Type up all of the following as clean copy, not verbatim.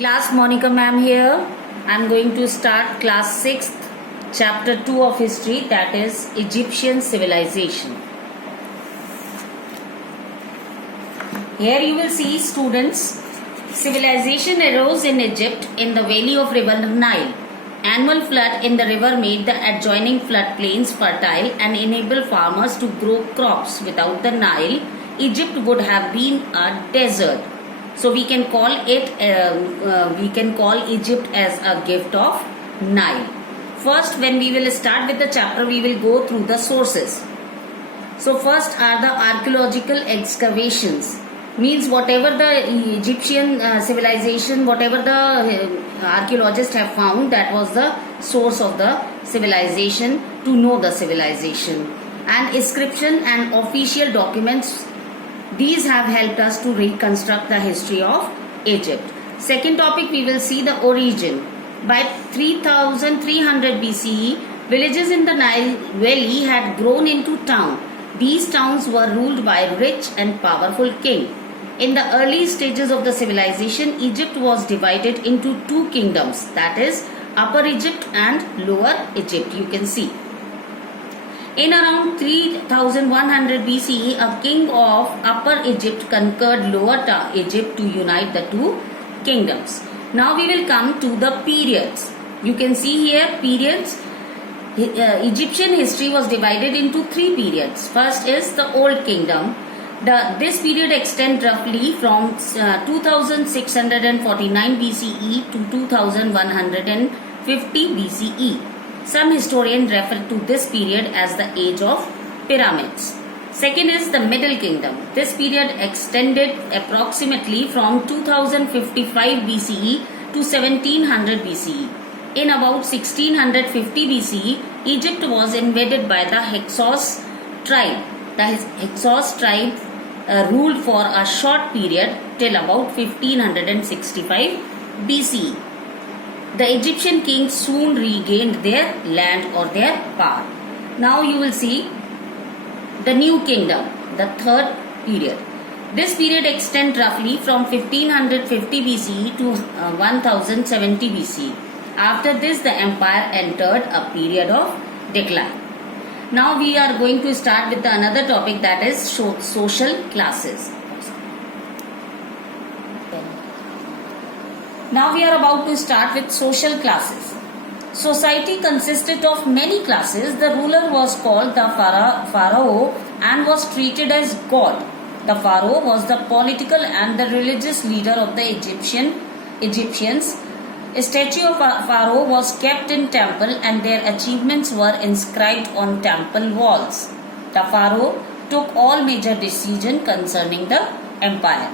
Class Monica ma'am here. I am going to start class 6th chapter 2 of history, that is Egyptian civilization. Here you will see students, civilization arose in Egypt in the valley of river Nile. Annual flood in the river made the adjoining floodplains fertile and enabled farmers to grow crops. Without the Nile, Egypt would have been a desert. So we can call Egypt as a gift of Nile. First, when we will start with the chapter, we will go through the sources. So first are the archaeological excavations. Means whatever the Egyptian civilization, whatever the archaeologists have found, that was the source of the civilization, to know the civilization. And inscription and official documents, these have helped us to reconstruct the history of Egypt. Second topic, we will see the origin. By 3300 BCE, villages in the Nile Valley had grown into towns. These towns were ruled by a rich and powerful king. In the early stages of the civilization, Egypt was divided into two kingdoms, that is Upper Egypt and Lower Egypt. You can see. In around 3100 BCE, a king of Upper Egypt conquered Lower Egypt to unite the two kingdoms. Now we will come to the periods. You can see here periods. Egyptian history was divided into three periods. First is the Old Kingdom. This period extends roughly from 2649 BCE to 2150 BCE. Some historians refer to this period as the age of pyramids. Second is the Middle Kingdom. This period extended approximately from 2055 BCE to 1700 BCE. In about 1650 BCE, Egypt was invaded by the Hyksos tribe. The Hyksos tribe ruled for a short period till about 1565 BCE. The Egyptian kings soon regained their land or their power. Now you will see the New Kingdom, the third period. This period extends roughly from 1550 BCE to 1070 BCE. After this, the empire entered a period of decline. Now we are going to start with another topic, that is social classes. Now we are about to start with social classes. Society consisted of many classes. The ruler was called the pharaoh and was treated as god. The pharaoh was the political and the religious leader of the Egyptians. A statue of pharaoh was kept in temple and their achievements were inscribed on temple walls. The pharaoh took all major decisions concerning the empire.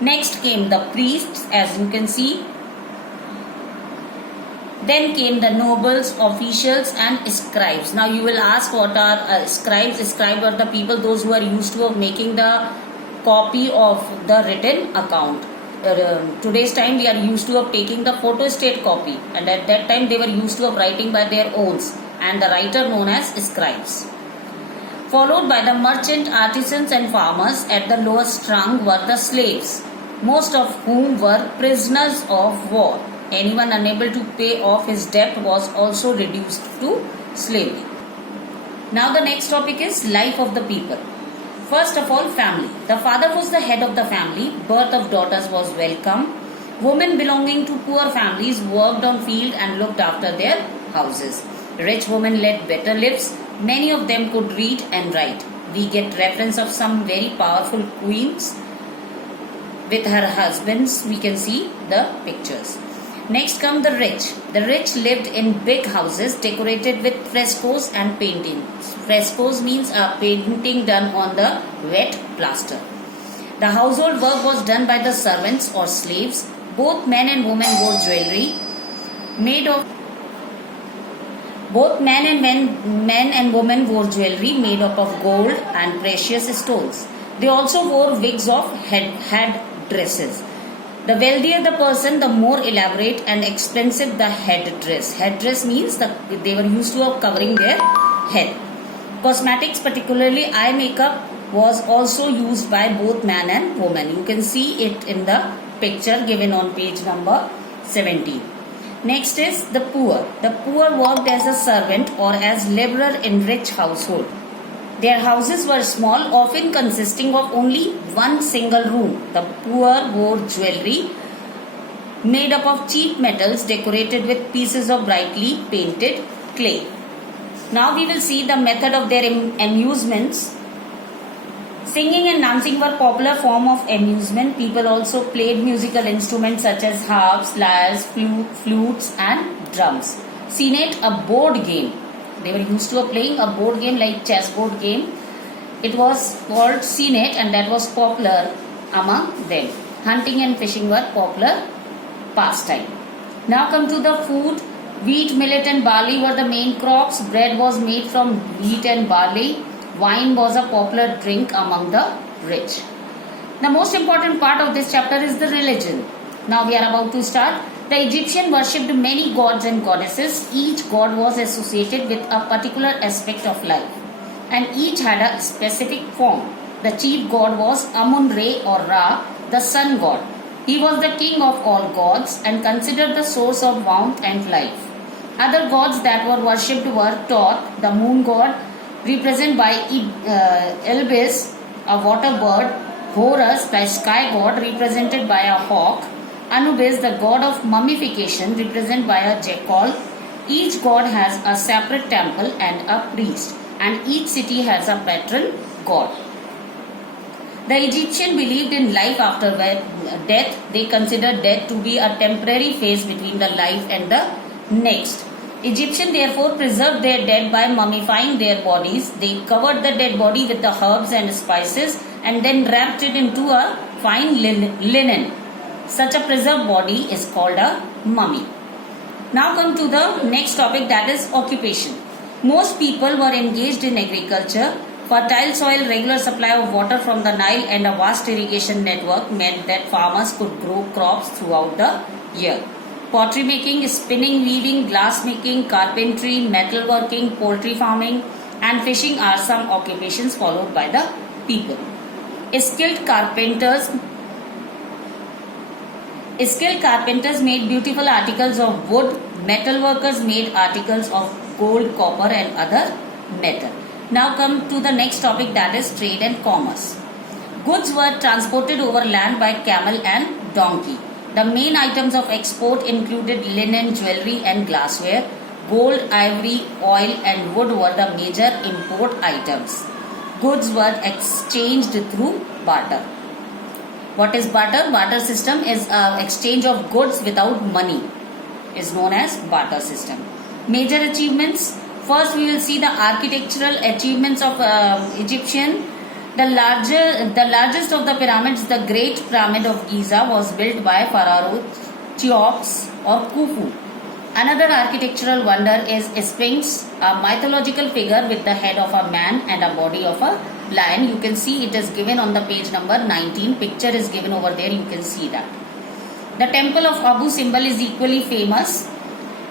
Next came the priests, as you can see. Then came the nobles, officials and scribes. Now you will ask, what are scribes? Scribes are the people, those who are used to making the copy of the written account. Today's time we are used to of taking the photostat copy, and at that time they were used to of writing by their owns, and the writer known as scribes. Followed by the merchant, artisans and farmers. At the lowest rung were the slaves, most of whom were prisoners of war. Anyone unable to pay off his debt was also reduced to slavery. Now the next topic is life of the people. First of all, family. The father was the head of the family. Birth of daughters was welcome. Women belonging to poor families worked on field and looked after their houses. Rich women led better lives. Many of them could read and write. We get reference of some very powerful queens with her husbands. We can see the pictures. Next come the rich. The rich lived in big houses decorated with frescoes and paintings. Frescoes means a painting done on the wet plaster. The household work was done by the servants or slaves. Both men and women wore jewelry made of men and women wore jewelry made up of gold and precious stones. They also wore wigs of head dresses. The wealthier the person, the more elaborate and expensive the headdress. Headdress means they were used to of covering their head. Cosmetics, particularly eye makeup, was also used by both man and woman. You can see it in the picture given on page number 17. Next is the poor. The poor worked as a servant or as laborer in rich household. Their houses were small, often consisting of only one single room. The poor wore jewelry made up of cheap metals decorated with pieces of brightly painted clay. Now we will see the method of their amusements. Singing and dancing were popular form of amusement. People also played musical instruments such as harps, lyres, flutes and drums. Senet, a board game. They were used to playing a board game like chessboard game. It was called Senet and that was popular among them. Hunting and fishing were popular pastime. Now come to the food. Wheat, millet and barley were the main crops. Bread was made from wheat and barley. Wine was a popular drink among the rich. The most important part of this chapter is the religion. Now we are about to start. The Egyptian worshipped many gods and goddesses. Each god was associated with a particular aspect of life and each had a specific form. The chief god was Amun-Re or Ra, the sun god. He was the king of all gods and considered the source of warmth and life. Other gods that were worshipped were Thoth, the moon god, represented by Elbis, a water bird, Horus, the sky god, represented by a hawk, Anubis, the god of mummification, represented by a jackal. Each god has a separate temple and a priest, and each city has a patron god. The Egyptian believed in life after death. They considered death to be a temporary phase between the life and the next. Egyptians therefore preserved their dead by mummifying their bodies. They covered the dead body with the herbs and spices and then wrapped it into a fine linen. Such a preserved body is called a mummy. Now come to the next topic, that is occupation. Most people were engaged in agriculture. Fertile soil, regular supply of water from the Nile and a vast irrigation network meant that farmers could grow crops throughout the year. Pottery making, spinning, weaving, glass making, carpentry, metalworking, poultry farming and fishing are some occupations followed by the people. Skilled carpenters made beautiful articles of wood. Metal workers made articles of gold, copper and other metal. Now come to the next topic, that is trade and commerce. Goods were transported over land by camel and donkey. The main items of export included linen, jewelry and glassware. Gold, ivory, oil and wood were the major import items. Goods were exchanged through barter. What is barter? Barter system is exchange of goods without money, is known as barter system. Major achievements. First we will see the architectural achievements of Egyptian. The largest of the pyramids, the Great Pyramid of Giza, was built by Pharaoh Cheops or Khufu. Another architectural wonder is Sphinx, a mythological figure with the head of a man and a body of a lion. You can see it is given on the page number 19. Picture is given over there. You can see that. The temple of Abu Simbel is equally famous,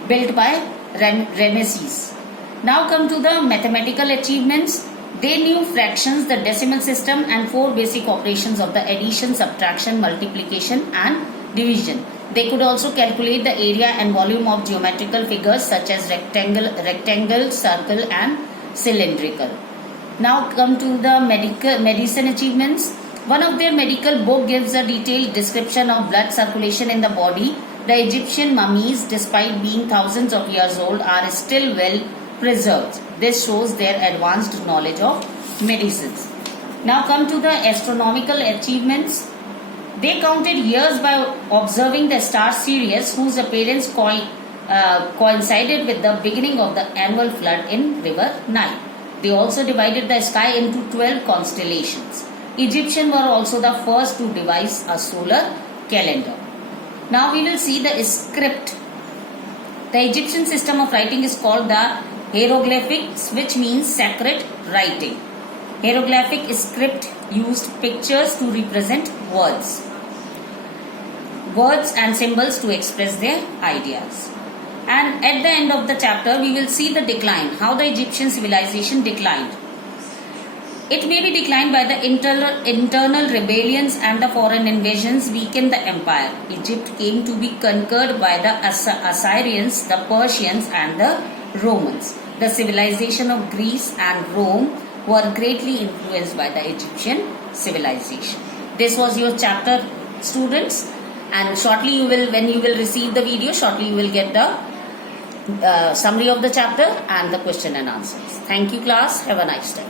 built by Ramesses. Now come to the mathematical achievements. They knew fractions, the decimal system and 4 basic operations of the addition, subtraction, multiplication and division. They could also calculate the area and volume of geometrical figures such as rectangle, circle and cylindrical. Now come to the medicine achievements. One of their medical book gives a detailed description of blood circulation in the body. The Egyptian mummies, despite being thousands of years old, are still well preserved. This shows their advanced knowledge of medicines. Now come to the astronomical achievements. They counted years by observing the star Sirius, whose appearance coincided with the beginning of the annual flood in river Nile. They also divided the sky into 12 constellations. Egyptians were also the first to devise a solar calendar. Now we will see the script. The Egyptian system of writing is called the hieroglyphics, which means sacred writing. Hieroglyphic script used pictures to represent words and symbols to express their ideas. And at the end of the chapter, we will see the decline, how the Egyptian civilization declined. It may be declined by the internal rebellions and the foreign invasions weakened the empire. Egypt came to be conquered by the Assyrians, the Persians and the Romans. The civilization of Greece and Rome were greatly influenced by the Egyptian civilization. This was your chapter, students, and shortly you will, when you will receive the video, shortly you will get the summary of the chapter and the question and answers. Thank you class. Have a nice time.